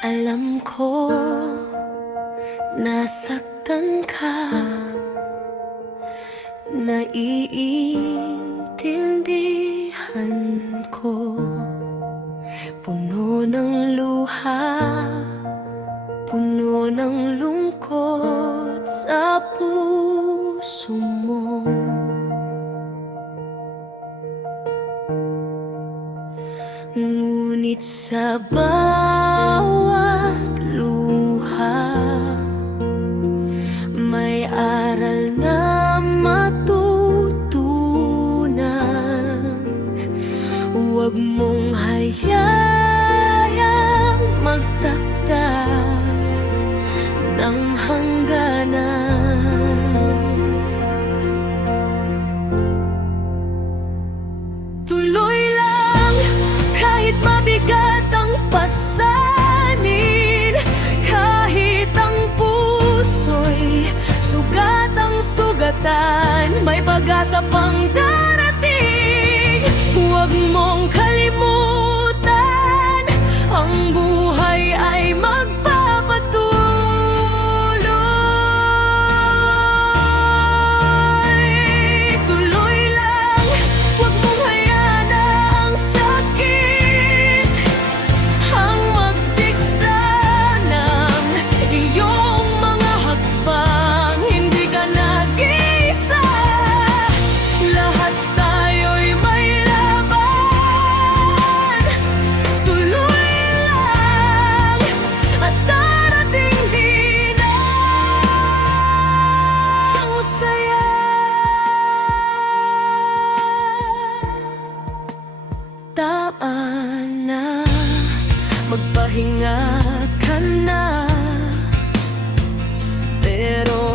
Alam ko nasaktan ka. Naiintindihan ko. Puno ng luha Puno ng lungkot sa puso mo. Ngunit sa sabay mong hayaang magtakda ng hangganan. Tuloy lang kahit mabigat ang pasanin Kahit ang puso'y sugat ang sugatan May pag-asa pang darating. Huwag mong kalimutan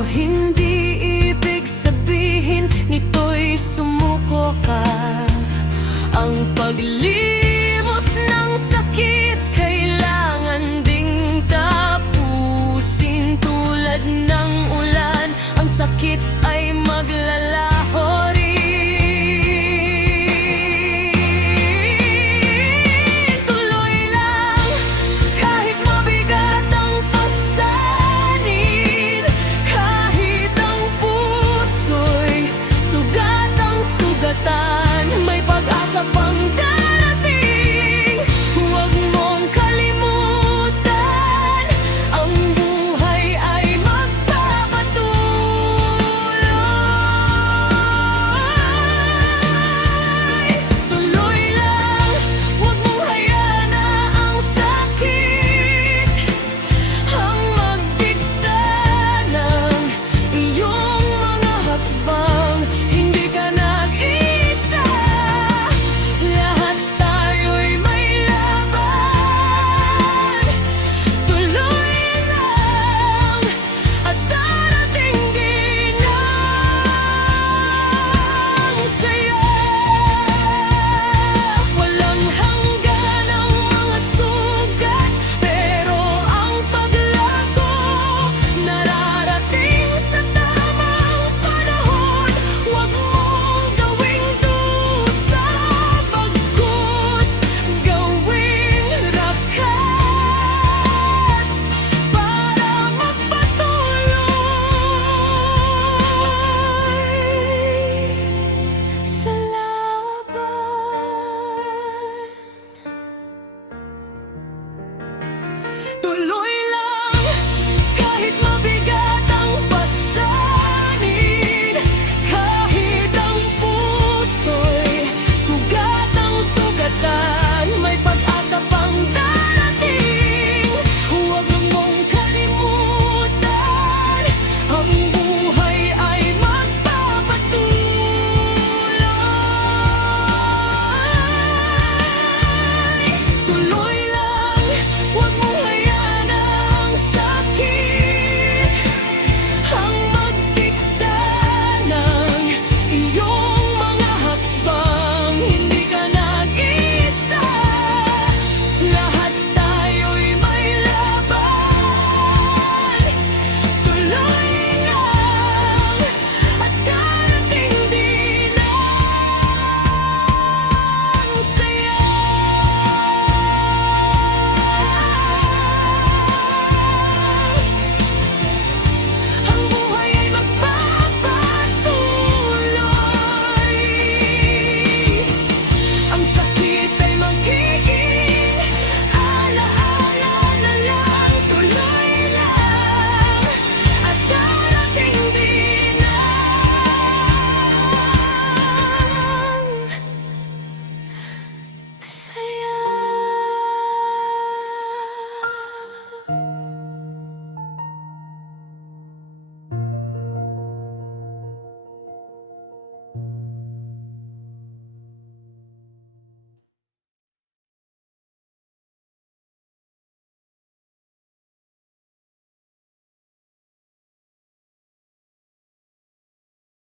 hindi ibig sabihin nito'y sumuko ka. Ang pagli sugatan May pag-asa pang Tuloy lang kahit mabilis